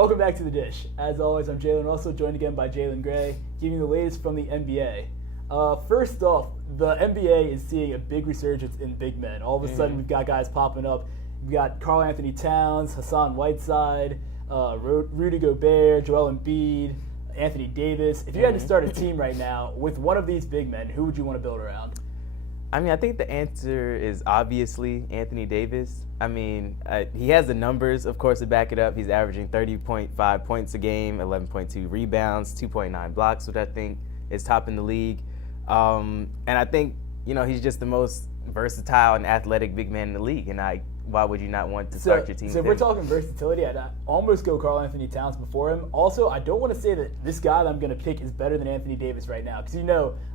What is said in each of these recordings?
Welcome back to The Dish. As always, I'm Jalen Russell, joined again by Jalen Gray, giving you the latest from the NBA. First off, the NBA is seeing a big resurgence in big men. All of a sudden, we've got guys popping up. We've got Karl Anthony Towns, Hassan Whiteside, Rudy Gobert, Joel Embiid, Anthony Davis. If you had to start a team right now with one of these big men, who would you want to build around? I mean, I think the answer is obviously Anthony Davis. I mean, he has the numbers, of course, to back it up. He's averaging 30.5 points a game, 11.2 rebounds, 2.9 blocks, which I think is top in the league. And I think, he's just the most versatile and athletic big man in the league. And why would you not want to start your team? So if we're talking versatility, I'd almost go Karl Anthony Towns before him. Also, I don't want to say that this guy that I'm going to pick is better than Anthony Davis right now, because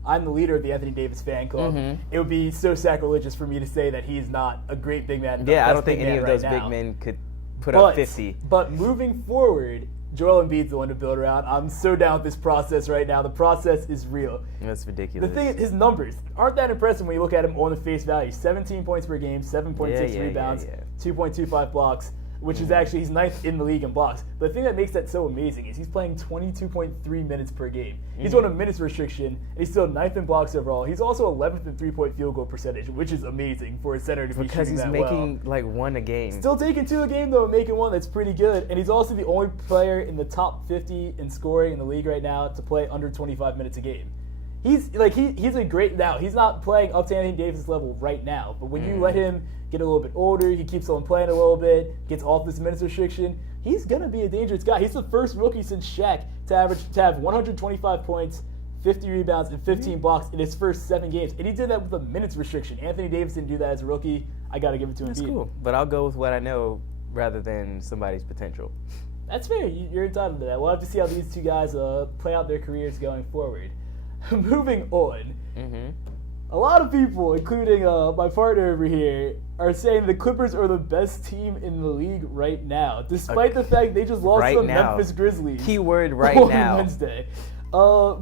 I'm the leader of the Anthony Davis fan club. It would be so sacrilegious for me to say that he's not a great big man. Yeah, I don't think any of those big men could put up 50. But moving forward, Joel Embiid's the one to build around. I'm so down with this process right now. The process is real. That's ridiculous. The thing is, his numbers aren't that impressive when you look at him on the face value. 17 points per game, 7.6 rebounds, 2.25 blocks, which is actually, he's ninth in the league in blocks. But the thing that makes that so amazing is he's playing 22.3 minutes per game. He's on a minutes restriction, and he's still ninth in blocks overall. He's also 11th in three-point field goal percentage, which is amazing for a center to be shooting that well. Because he's making like one a game. Still taking two a game, though, and making one that's pretty good. And he's also the only player in the top 50 in scoring in the league right now to play under 25 minutes a game. He's a great, now he's not playing up to Anthony Davis' level right now, but when you let him get a little bit older, he keeps on playing a little bit, gets off this minutes restriction, he's gonna be a dangerous guy. He's the first rookie since Shaq to have 125 points, 50 rebounds, and 15 blocks in his first 7 games, and he did that with a minutes restriction. Anthony Davis didn't do that as a rookie. I gotta give it to him. That's cool, but I'll go with what I know rather than somebody's potential. That's fair. You're entitled to that. We'll have to see how these two guys play out their careers going forward. Moving on, a lot of people, including my partner over here, are saying the Clippers are the best team in the league right now, despite the fact they just lost to the Memphis Grizzlies. Keyword right on now. Wednesday.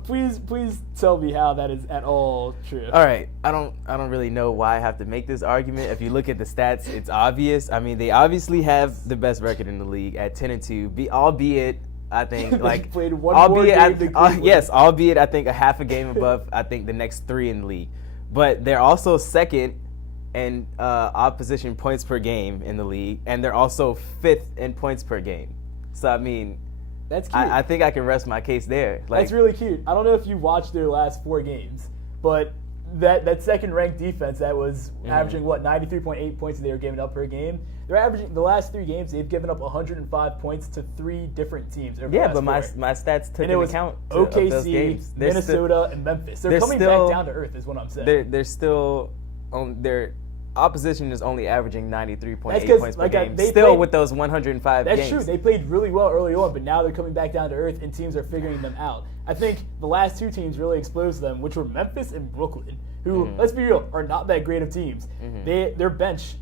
Please tell me how that is at all true. All right, I don't really know why I have to make this argument. If you look at the stats, it's obvious. I mean, they obviously have the best record in the league at 10-2, albeit. I think played one more game albeit I think a half a game above I think the next 3 in the league, but they're also second in opposition points per game in the league, and they're also 5th in points per game. So I mean, that's cute. I think I can rest my case there. That's really cute. I don't know if you watched their last 4 games, but that second ranked defense that was averaging 93.8 points they were giving up per game. They're averaging the last 3 games. They've given up 105 points to 3 different teams. Yeah, but my stats took into account OKC, of those games. Minnesota, and Memphis. They're coming back down to earth, is what I'm saying. They're still on their opposition is only averaging 93.8 points per game. Still with those 105 games. That's true. They played really well early on, but now they're coming back down to earth, and teams are figuring them out. I think the last 2 teams really exposed them, which were Memphis and Brooklyn, who, let's be real, are not that great of teams. Their bench,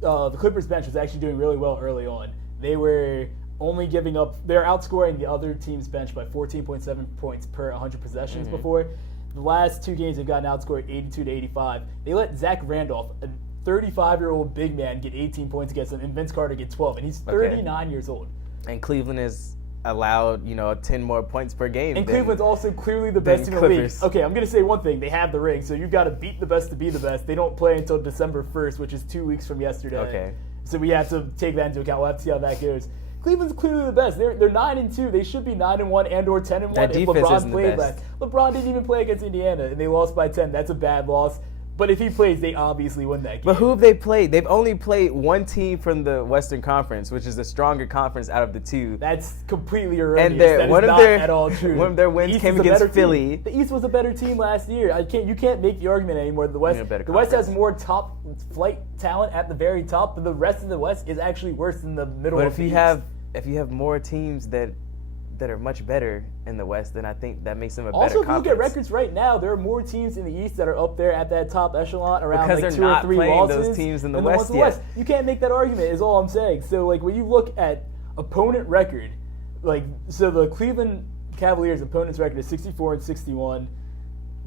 the Clippers bench, was actually doing really well early on. They were only giving up, they're outscoring the other team's bench by 14.7 points per 100 possessions before. The last 2 games, they've gotten outscored 82-85. They let Zach Randolph, a 35-year-old big man, get 18 points against them, and Vince Carter get 12, and he's 39 years old. And Cleveland is allowed, 10 more points per game. And Cleveland's also clearly the best team in the league. Okay, I'm going to say one thing. They have the ring, so you've got to beat the best to be the best. They don't play until December 1st, which is 2 weeks from yesterday. Okay. So we have to take that into account. We'll have to see how that goes. Cleveland's clearly the best. They're 9-2. They should be 9-1 and/or 10-1 if LeBron played last. LeBron didn't even play against Indiana, and they lost by 10. That's a bad loss. But if he plays, they obviously win that game. But who have they played? They've only played one team from the Western Conference, which is the stronger conference out of the 2. That's completely erroneous. And that is not at all true. One of their wins came against Philly. The East was a better team last year. You can't make the argument anymore. The West has more top flight talent at the very top, but the rest of the West is actually worse than the middle. But if you have more teams that are much better in the West, then I think that makes them a better conference. Also, if you look at records right now, there are more teams in the East that are up there at that top echelon around because like they're 2 or not 3 playing losses those teams in the than West the yet. You can't make that argument, is all I'm saying. So, when you look at opponent record, so the Cleveland Cavaliers' opponent's record is 64-61.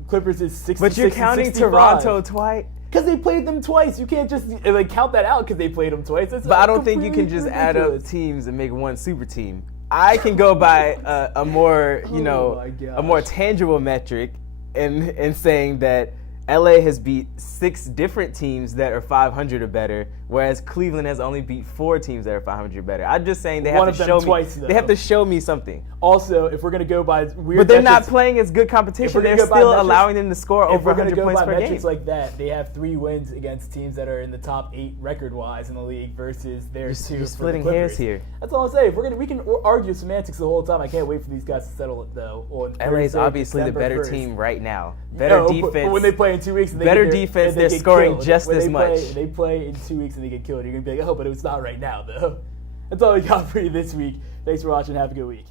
Clippers is 66. But you're counting Toronto twice. Because they played them twice. You can't just count that out because they played them twice. But I don't think you can just add up teams and make one super team. I can go by a more, Oh my gosh. a more tangible metric in saying that LA has beat 6 different teams that are 500 or better, whereas Cleveland has only beat 4 teams that are 500 or better. I'm just saying they One have of to them show twice, me. though. They have to show me something. Also, if we're gonna go by weird, But they're not metrics, playing as good If competition. we're They're gonna go by still metrics- allowing them to score if over we're gonna 100 go points by per metrics game. like that, they have 3 wins against teams that are in the top 8 record-wise in the league versus their 2. You're for splitting the hairs Clippers. here. That's all I'm saying. We can argue semantics the whole time. I can't wait for these guys to settle it though. On LA is Thursday, obviously the December better 1st. team right now. Better No, defense. But when they play in 2 weeks, and they Better get their- defense, and they they're get scoring killed. just When as they much. they play in 2 weeks and they get killed. You're gonna be like, oh, but it's not right now though. That's all we got for you this week. Thanks for watching. Have a good week.